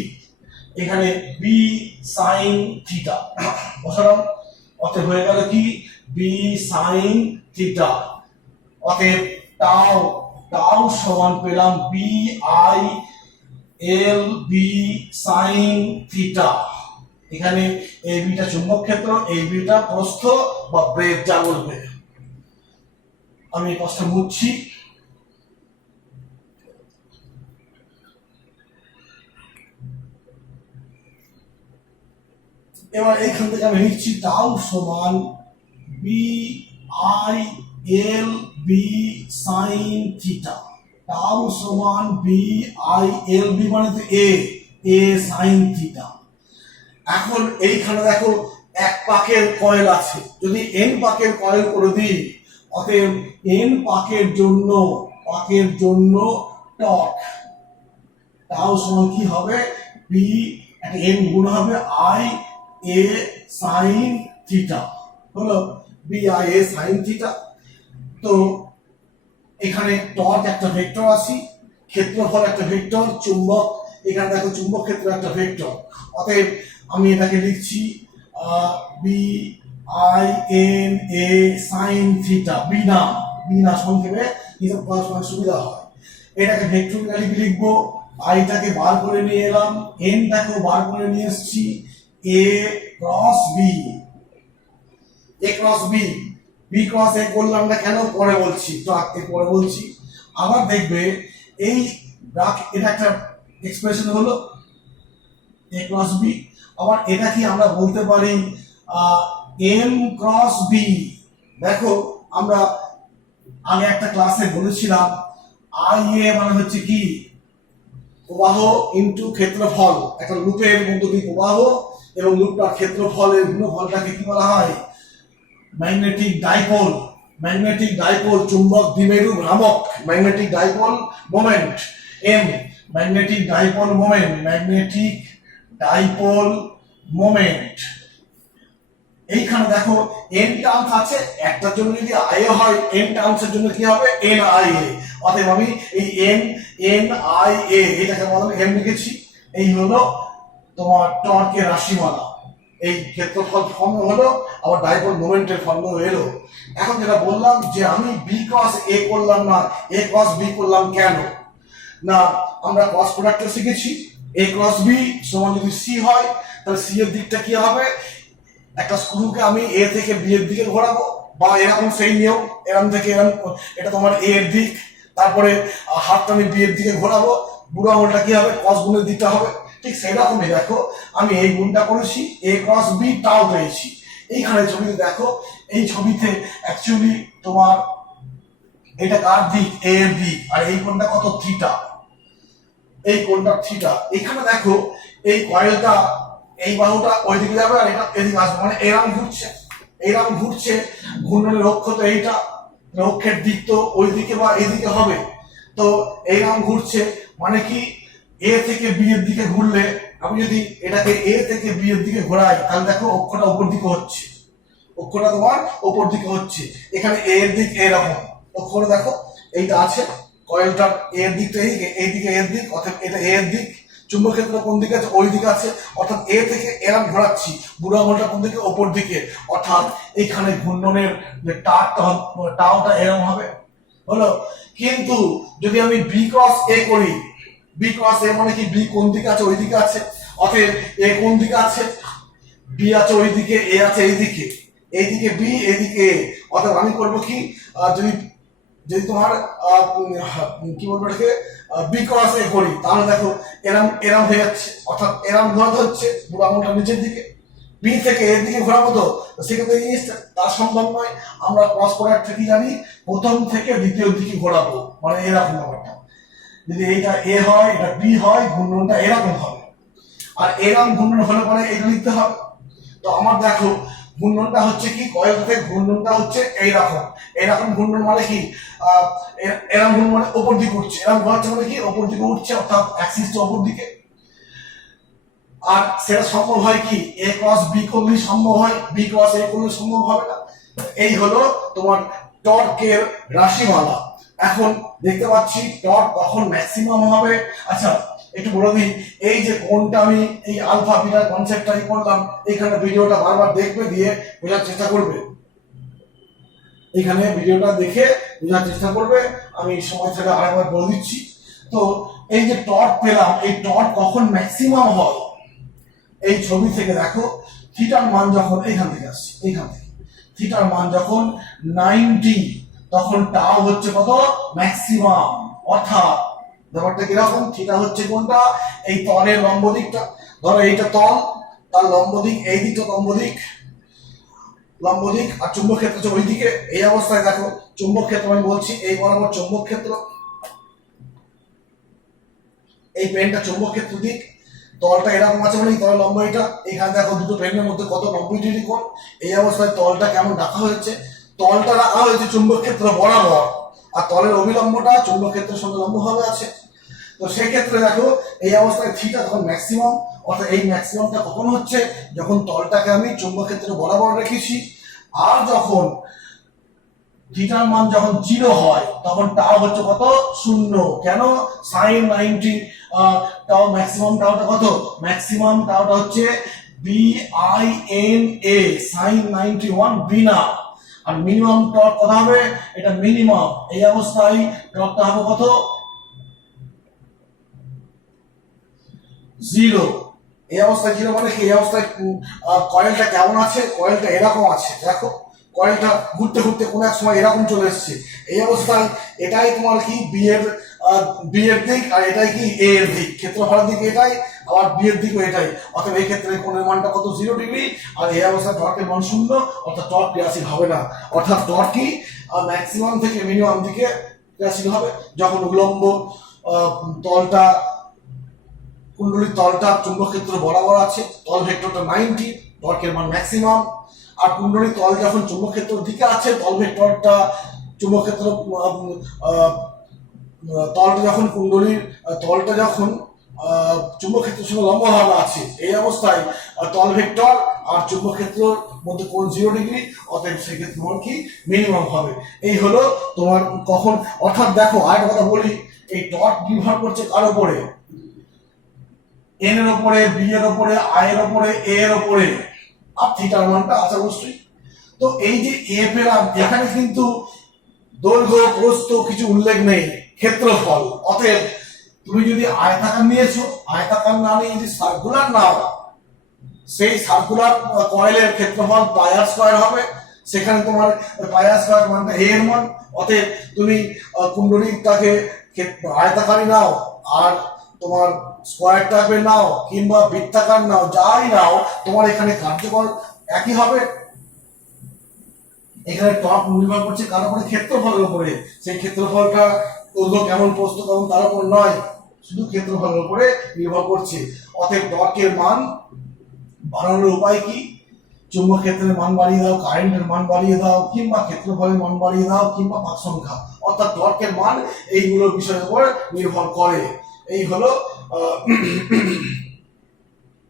এখানে বি সাইন থিটা বসালাম, অতএব হয়ে গেল কি বি সাইন থিটা, অতএব টাও টাও সমান পেলাম B I L B sine theta. এখানে এই বিটা চুম্বক ক্ষেত্র, এই বিটা প্রস্থ বা ব্রেড যা বলবে। আমি এই প্রশ্ন মুছছি। এবার এখান থেকে আমি লিখছি টাউ সমান B I L B sine theta, tau সমান বি আই এল বি মানে তো এ সাইন থিটা। এখন এইখানে দেখো এক পাকের কয়েল আছে, যদি এন পাকের কয়েল করে দিই, অতএব এন পাকের জন্য টর্ক টাউ সমান কি হবে বি একটা এন গুণ হবে আই এ সাইন থিটা, হলো B I A sine theta. তো এখানে টর্ক একটা ভেক্টর আসি, ক্ষেত্রফল একটা ভেক্টর, চুম্বক এখানে দেখো চুম্বক ক্ষেত্র একটা ভেক্টর, অতএব আমি এটাকে লিখছি B I N A sine theta, B না সংক্ষেপে হিসাব করার সময় সুবিধা হয়। এটাকে ভেক্টরিক্যালি লিখবো, আইটাকে বার করে নিয়ে এলাম, এনটাকেও বার করে নিয়ে এসেছি, এ ক্রস বি, এ ক্রস বি, বি ক্রস এ করলাম না কেন পরে বলছি, তো আজকে পরে বলছি। আবার দেখবে এই এটা একটা এক্সপ্রেশন হলো এ ক্রস বি, আবার এটা কি আমরা বলতে পারি এম ক্রস বি। দেখো আমরা আগে একটা ক্লাসে বলেছিলাম আই এ মানে হচ্ছে কি প্রবাহ ইনটু ক্ষেত্রফল, একটা লুপের মধ্য দিয়ে প্রবাহ এবং লুপটার ক্ষেত্রফলের গুণফলটাকে কি বলা হয় ম্যাগনেটিক ডাইপোল। ম্যাগনেটিক ডাইপোল চুম্বক দ্বিমেরু ভ্রামক, magnetic dipole moment M, magnetic dipole moment, magnetic dipole moment. এইখানে দেখো এন টার্মস আছে, একটার জন্য যদি আই এ হয় এন টার্মসের জন্য কি হবে এন আই এ, অতএব আমি এই এন আই এ এটাকে বলা এম লিখেছি। এই হলো তোমার টর্কের রাশিমালা, এই ক্ষেত্রফল ফর্ম হলো, আবার ডাইপোল মোমেন্টের ফর্ম এলো। এখন যেটা বললাম যে আমি বি ক্রস এ করলাম না এ ক্রস বি করলাম কেন না, আমরা ক্রস প্রোডাক্টটা শিখেছি, এ ক্রস বি সমান যদি সি হয় তাহলে সি এর দিকটা কি হবে, একটা স্ক্রুকে আমি এ থেকে বি এর দিকে ঘোরাবো, বা এরকম সেই নিয়ম এরকম থেকে এরকম, এটা তোমার এ এর দিক, তারপরে হাতটা আমি বি এর দিকে ঘোরাবো, বুড়ো আঙুলটা কি হবে ক্রস গুণের দিকটা হবে। ঠিক সেই রকমই দেখো আমি এই গুণটা করেছি, এ ক্রস বি টাও পেয়েছি। এইখানে ছবিতে দেখো, এই ছবিতে অ্যাকচুয়ালি তোমার এটা কার দিক এ এর দিক, আর এই কোণটা কত থিটা, এই কোণটা থিটা। এখানে দেখো এই কয়েলটা এই বাহুটা ওইদিকে যাবে আর এটা এদিকে আসবে, মানে এরকম ঘুরছে, ঘূর্ণনের অক্ষ তো এইটা, অক্ষের দিক তো ওইদিকে বা এইদিকে হবে, তো এইরকম ঘুরছে মানে কি এ থেকে বি এর দিকে ঘুরলে, আমি যদি এটাকে এ থেকে বি এর দিকে ঘোরাই তাহলে দেখো অক্ষটা উপর দিকে হচ্ছে, অক্ষটা তোমার উপর দিকে হচ্ছে, এখানে এ এর দিক এরকম, অক্ষটা দেখো এইটা আছে, কয়েলটার এর দিকটা এইদিকে এর দিক, অর্থাৎ এটা এর দিক, চুম্বক ক্ষেত্র কোন দিকে আছে ওই দিকে আছে, অর্থাৎ এ থেকে এরকম ঘোরাচ্ছি, বুড়ো আঙুলটা কোন দিকে ওপর দিকে, অর্থাৎ এখানে ঘূর্ণনের যে টাওটা এরকম হবে, হলো। কিন্তু যদি আমি বি ক্রস এ করি, বি ক্রস এ মানে কি বি কোন দিকে আছে ওই দিকে আছে, অতএব এ কোন দিকে আছে বি আছে ওই দিকে, এ আছে এইদিকে, এইদিকে বি এইদিকে এ, অর্থাৎ আমি করবো কি যদি যদি তোমার কি বলবো এটাকে বি ক্রস এ করি তাহলে দেখো এরম হয়ে যাচ্ছে, অর্থাৎ এরম ঘোরাতে হচ্ছে বুড়ো আঙুলটা নিচের দিকে, বি থেকে এর দিকে ঘোরাবো, তো সেক্ষেত্রে এই জিনিসটা তার সম্ভব নয়। আমরা ক্রস প্রোডাক্ট থেকে জানি প্রথম থেকে দ্বিতীয় দিকে ঘোরাবো, মানে এরকম ব্যাপারটা, যদি এইটা এ হয় এটা বি হয় ঘূর্ণনটা এরকম হবে, আর এরকম ঘূর্ণন হলে পরে এটা লিখতে হবে। তো আমার দেখো ঘূর্ণনটা হচ্ছে কি, কয়েল থেকে ঘূর্ণনটা হচ্ছে এইরকম। এরকম ঘূর্ণন মানে কি, এরকম ঘূর্ণন মানে ওপর দিকে উঠছে, এরকম ঘোরাচ্ছে মানে কি ওপর দিকে উঠছে, অর্থাৎ অ্যাক্সিসটা ওপর দিকে। আর সেটা সম্ভব হয় কি এ ক্রস বি করলেই সম্ভব হয়, বি ক্রস এ করলে সম্ভব হবে না। এই হলো তোমার টর্কের রাশিমালা। এখন দেখতে পাচ্ছি টর্ক কখন ম্যাক্সিমাম হবে। আচ্ছা একটু বলে দিই, এই যে কোনটা আমি এই আলফা বিটার কনসেপ্টটাই করলাম, এখানে ভিডিওটা বারবার দেখবে, দিয়ে বোঝার চেষ্টা করবে। এখানে ভিডিওটা দেখে বোঝার চেষ্টা করবে, আমি সময় থেকে আরেকবার বলে দিচ্ছি। তো এই যে টর্ক পেলাম, এই টর্ক কখন ম্যাক্সিমাম হয়, এই ছবি থেকে দেখো থিটার মান যখন এখান থেকে আসছে, এখান থেকে থিটার মান যখন 90, তখন টাও হচ্ছে কত ম্যাক্সিমাম। অর্থাৎ ব্যাপারটা কিরকম, থিটা হচ্ছে কোনটা, এই তলের লম্ব দিকটা, ধরো এইটা তল, তার লম্ব দিক এই দিকটা লম্ব দিক, লম্ব দিক, আর চুম্বক ক্ষেত্র হচ্ছে ওইদিকে। এই অবস্থায় দেখো চুম্বক ক্ষেত্র আমি বলছি এই বরাবর চুম্বক ক্ষেত্র, এই পেনটা চুম্বক ক্ষেত্র দিক, তলটা এরকম আছে মানে তলের লম্ব এটা, এখানে দেখো দুটো পেনের মধ্যে কত 90 ডিগ্রি কোণ। এই অবস্থায় তলটা কেমন রাখা হয়েছে, তলটা রাখা হয়েছে চুম্বক ক্ষেত্র বরাবর, আর তলের অভিলম্বটা চুম্বক ক্ষেত্রের সঙ্গে লম্বভাবে আছে। তো সেক্ষেত্রে দেখো এই অবস্থায় থিটা তখন ম্যাক্সিমাম, অর্থাৎ এই ম্যাক্সিমামটা কখন হচ্ছে, যখন তলটাকে আমি চুম্বক ক্ষেত্র বরাবর রেখেছি। আর যখন থিটার মান যখন 0 হয়, তখন টাও হচ্ছে কত শূন্য। কেন, সাইন 90, টাও ম্যাক্সিমাম টাওটা কত, ম্যাক্সিমাম টাওটা হচ্ছে BINA, সাইন 91 বিনা। আর মিনিমাম টর্ক কত হবে, এটা মিনিমাম। এই অবস্থায় টর্কটা হবে কত, 0। এই অবস্থায় 0 মানে কি, এই অবস্থায় কয়েলটা কেমন আছে, কয়েলটা এরকম আছে, দেখো কয়েলটা ঘুরতে ঘুরতে কোন এক সময় এরকম চলে এসেছে। এই অবস্থায় এটাই তোমার কি বি এর দিক, আর এটাই কি এ এর দিক, ক্ষেত্রফলের দিক এটাই, আবার বি এর দিকও এটাই। অর্থাৎ এই ক্ষেত্রে কোণের মানটা কত, 0 ডিগ্রি। আর এই অবস্থায় টর্কের মান 0, অর্থাৎ টর্ক ক্রিয়াশীল হবে না। অর্থাৎ টর্ক কি ম্যাক্সিমাম থেকে মিনিমাম দিকে ক্রিয়াশীল হবে যখন উলম্ব তলটা, কুণ্ডলীর তলটা চুম্বক ক্ষেত্র বরাবর আছে, তল ভেক্টরটা 90, টর্কের মান ম্যাক্সিমাম। আর কুণ্ডলীর তল যখন চুম্বক ক্ষেত্রের দিকে আছে, তল ভেক্টরটা চুম্বক ক্ষেত্র তলটা যখন কুণ্ডলীর তলটা যখন চুম্বক ক্ষেত্রের সঙ্গে লম্বভাবে আছে, এই অবস্থায় তল ভেক্টর আর চুম্বক ক্ষেত্রের মধ্যে কোণ 0 ডিগ্রি, অতএব সেক্ষেত্রে মান কি মিনিমাম হবে। এই হলো তোমার কখন। অর্থাৎ দেখো আরেকটা কথা বলি, এই টর্ক নির্ভর করছে কার উপরে, এন এর উপরে, বি এর উপরে, আই এর উপরে, এ এর উপরে, আর থিটার মানটা আছে অবশ্যই। তো এই যে এ পেলাম, এখানে কিন্তু দৈর্ঘ্য প্রস্থ কিছু উল্লেখ নেই, ক্ষেত্রফল। অতএব তুমি যদি আয়তাকার নিয়েছো, আয়তাকার না নিয়ে যদি সার্কুলার নাও, সেই সার্কুলার কয়েলের ক্ষেত্রফল পাই আর স্কয়ার হবে। সেখানে তোমার পাই আর স্কয়ার মানটা এ এর মান। অতএব তুমি কুণ্ডলীটাকে আয়তাকারই নাও, আর তোমার স্কয়ার টাইপের নাও, কিংবা বৃত্তাকার নাও, যাই নাও, তোমার এখানে কার্যকর একই হবে। এখানে টর্ক নির্ভর করছে কার উপরে, ক্ষেত্রফলের উপরে। সেই ক্ষেত্রফলটা দৈর্ঘ্য কেমন, প্রস্থ কেমন তার উপর নয়, শুধু ক্ষেত্রফলের উপরে নির্ভর করছে। অতএব টর্কের মান বাড়ানোর উপায় কি, চুম্বক ক্ষেত্রের মান বাড়িয়ে দাও, কারেন্টের মান বাড়িয়ে দাও, কিংবা ক্ষেত্রফলের মান বাড়িয়ে দাও, কিংবা পাক সংখ্যা। অর্থাৎ টর্কের মান এইগুলোর বিষয়ের উপর নির্ভর করে। এই হলো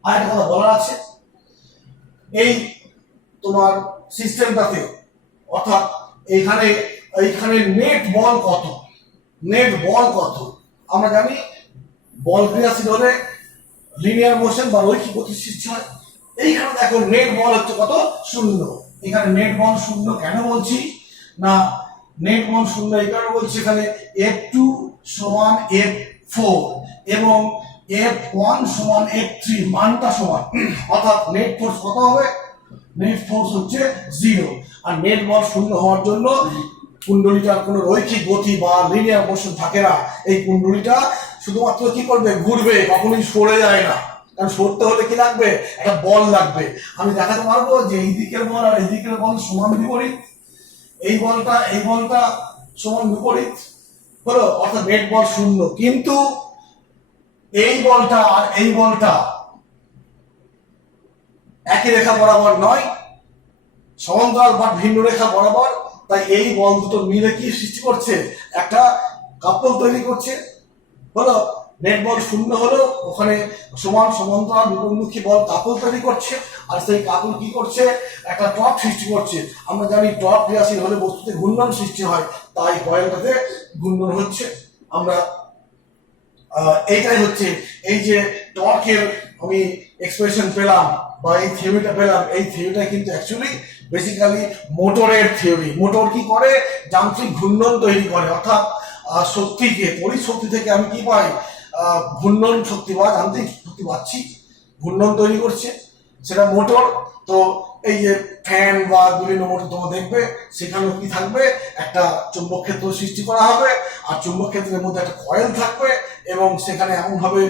আরেকটা কথা বলার আছে, এই তোমার সিস্টেমটাতে, অর্থাৎ এইখানে নেট বল কত, নেট বল কত। আমরা জানি বল ক্রিয়াশীল হলে লিনিয়ার মোশন বা রৈখিক গতির সৃষ্টি হয়। এইখানে দেখো নেট বল হচ্ছে কত, 0। এখানে নেট বল 0 কেন বলছি না, নেট বল 0 এই কারণে বলছি, এখানে F2 সমান F4 এবং F1 সমান F3 মানটা সমান। অর্থাৎ নেট ফোর্স কত হবে, নেট ফোর্স হচ্ছে 0। আর নেট বল 0 হওয়ার জন্য কুণ্ডলীটার কোনো রৈখিক গতি বা লিনিয়ার মোশন থাকে না। এই কুণ্ডলীটা শুধুমাত্র কি করবে, ঘুরবে, কখনোই সরে যায় না। কারণ সরতে হলে কি লাগবে, একটা বল লাগবে। আমি দেখাতে পারবো যে এই দিকের বল আর এই দিকের বল সমান বিপরীত, এই বলটা সমান বিপরীত হলো, অর্থাৎ নেট বল 0। কিন্তু এই বলটা আর এই বলটা একই রেখা বরাবর নয়, সমান্তরাল বা ভিন্ন রেখা বরাবর। তাই এই বল দুটো মিলে কি সৃষ্টি করছে, একটা কাপল তৈরি করছে। হলো নেট বল শূন্য হলো, ওখানে সমান সমান্তরাল বিপরীতমুখী বল কাপল তৈরি করছে, আর সেই কাপল কি করছে, একটা টর্ক সৃষ্টি করছে। আমরা জানি টর্ক ক্রিয়াশীল হলে বস্তুতে ঘূর্ণন সৃষ্টি হয়, তাই কয়েলটাতে ঘূর্ণন হচ্ছে। আমরা এইটাই হচ্ছে এই যে টর্কের আমি এক্সপ্রেশন পেলাম বা এই থিওরিটা পেলাম, এই থিওরিটা কিন্তু অ্যাকচুয়ালি বেসিক্যালি মোটরের থিওরি। মোটর কি করে, যান্ত্রিক ঘূর্ণন তৈরি করে, অর্থাৎ শক্তিকে, তড়িৎ শক্তি থেকে আমি কি পাই, ঘূর্ণন শক্তি বা যান্ত্রিক শক্তি পাচ্ছি, ঘূর্ণন তৈরি করছে, সেটা মোটর। তো এই যে ফ্যান বা বিভিন্ন মোটর তোমরা দেখবে, সেখানেও কি থাকবে, একটা চুম্বক ক্ষেত্র সৃষ্টি করা হবে, আর চুম্বক ক্ষেত্রের মধ্যে একটা কয়েল থাকবে, এবং সেখানে এমনভাবে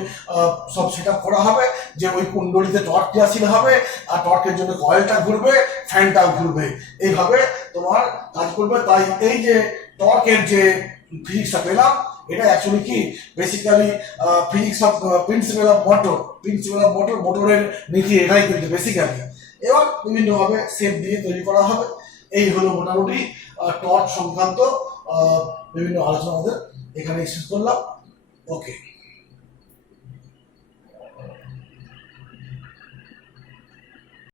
সব সেট আপ করা হবে যে ওই কুণ্ডলিতে টর্ক ক্রিয়াশীল হবে, আর টর্কের জন্য কয়েলটা ঘুরবে, ফ্যানটাও ঘুরবে, এইভাবে তোমার কাজ করবে। তাই এই যে টর্কের যে ফিজিক্সটা পেলাম, এটা অ্যাকচুয়ালি কি basically physics of principal of motor, মোটরের নীতি এটাই কিন্তু বেসিক্যালি। এবার বিভিন্নভাবে শেপ দিয়ে তৈরি করা হবে। এই হলো মোটামুটি টর্ক সংক্রান্ত বিভিন্ন আলোচনা আমাদের এখানে শেষ করলাম। ওকে।